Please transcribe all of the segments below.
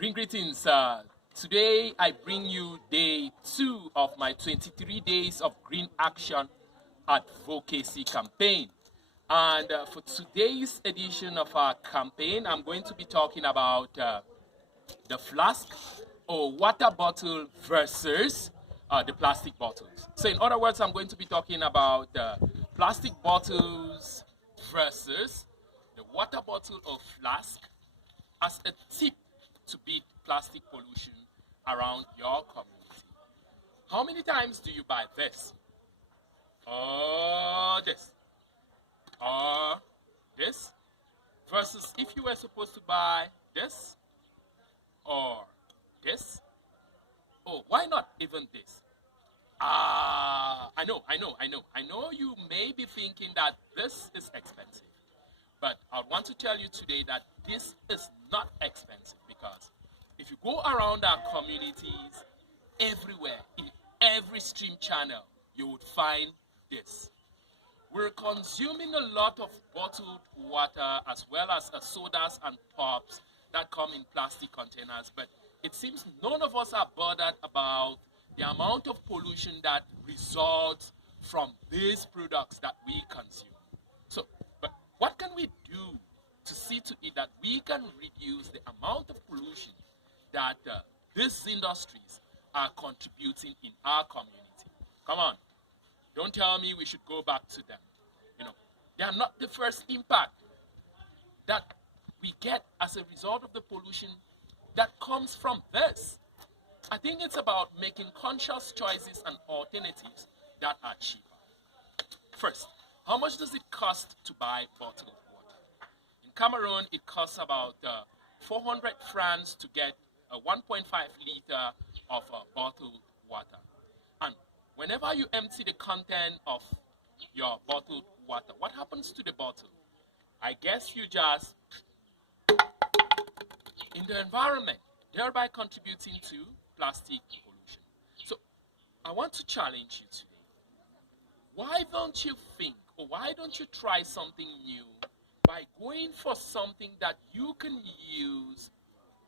Greetings. Today I bring you day 2 of my 23 days of Green Action Advocacy campaign. And for today's edition of our campaign, I'm going to be talking about the flask or water bottle versus the plastic bottles. So in other words, I'm going to be talking about plastic bottles versus the water bottle or flask as a tip to beat plastic pollution around your community. How many times do you buy this? Or this? Or this? Versus if you were supposed to buy this or this? Oh, why not even this? I know you may be thinking that this is expensive. But I want to tell you today that this is not expensive, because if you go around our communities, everywhere, in every stream channel, you would find this. We're consuming a lot of bottled water as well as sodas and pops that come in plastic containers, but it seems none of us are bothered about the amount of pollution that results from these products that we consume. So, but what can we do to see to it that we can reduce the amount of pollution that these industries are contributing in our community? Come on, don't tell me we should go back to them. You know, they are not the first impact that we get as a result of the pollution that comes from this. I think it's about making conscious choices and alternatives that are cheaper. First, how much does it cost to buy bottled water? In Cameroon, it costs about 400 francs to get a 1.5 liter of bottled water. And whenever you empty the content of your bottled water, what happens to the bottle? I guess you just in the environment, thereby contributing to plastic pollution. So I want to challenge you today. Why don't you think, or why don't you try something new by going for something that you can use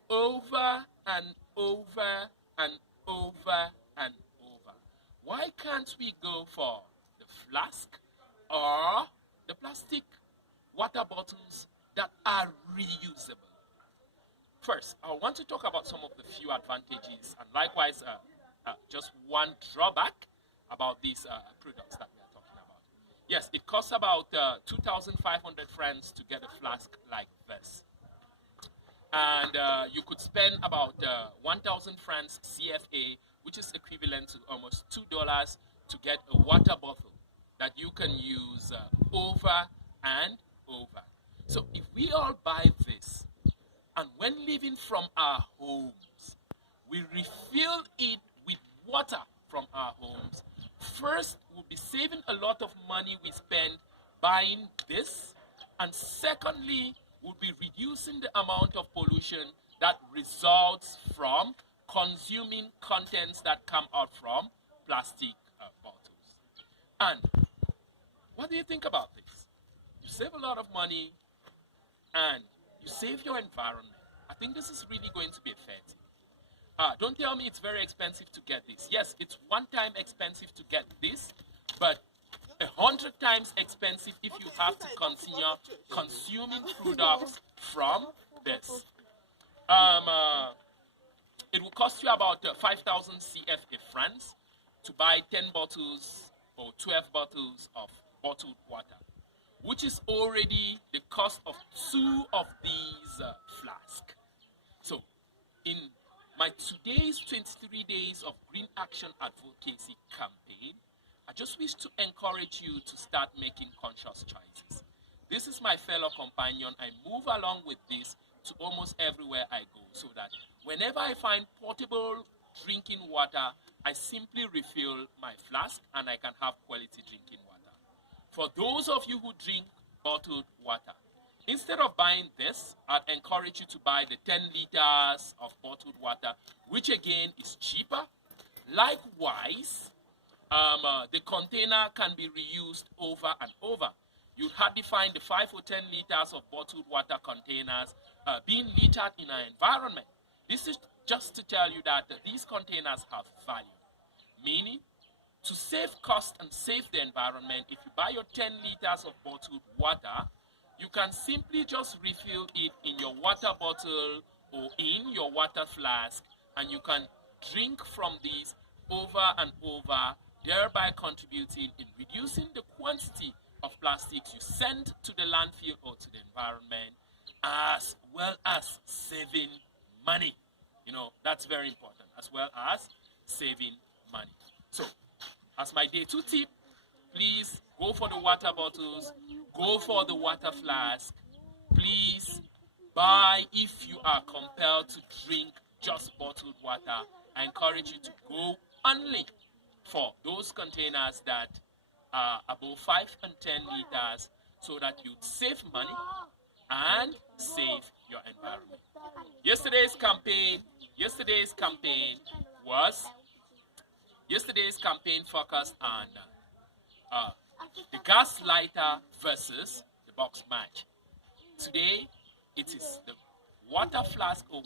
over and over and over and over? Why can't we go for the flask or the plastic water bottles that are reusable? First, I want to talk about some of the few advantages and likewise just one drawback about these products that we are talking about. Yes, it costs about 2,500 francs to get a flask like this. And you could spend about 1,000 francs CFA, which is equivalent to almost $2 to get a water bottle that you can use over and over. So if we all buy this, and when leaving from our homes, we refill it with water from our homes, first, we'll be saving a lot of money we spend buying this, and secondly, we'll be reducing the amount of pollution that results from consuming contents that come out from plastic bottles. And what do you think about this? You save a lot of money and you save your environment. I think this is really going to be a fair thing. Don't tell me it's very expensive to get this. Yes, it's one time expensive to get this, but 100 times expensive if you have to continue consuming products from this. It will cost you about 5,000 CFA francs to buy 10 bottles or 12 bottles of bottled water, which is already the cost of 2 of these flasks. So, in my today's 23 days of Green Action Advocacy campaign, I just wish to encourage you to start making conscious choices. This is my fellow companion. I move along with this to almost everywhere I go, so that whenever I find portable drinking water, I simply refill my flask and I can have quality drinking water. For those of you who drink bottled water, instead of buying this, I'd encourage you to buy the 10 liters of bottled water, which again is cheaper. Likewise, the container can be reused over and over. You hardly find the 5 or 10 liters of bottled water containers being littered in our environment. This is just to tell you that these containers have value, meaning to save cost and save the environment. If you buy your 10 liters of bottled water, you can simply just refill it in your water bottle or in your water flask, and you can drink from these over and over, thereby contributing in reducing the quantity of plastics you send to the landfill or to the environment, as well as saving money. You know, that's very important, as well as saving money. So, as my day 2 tip, please go for the water bottles, go for the water flask. Please buy, if you are compelled to drink just bottled water, I encourage you to go only for those containers that are above 5 and 10 liters, so that you save money and save your environment. Yesterday's campaign focused on the gas lighter versus the box match. Today, it is the water flask or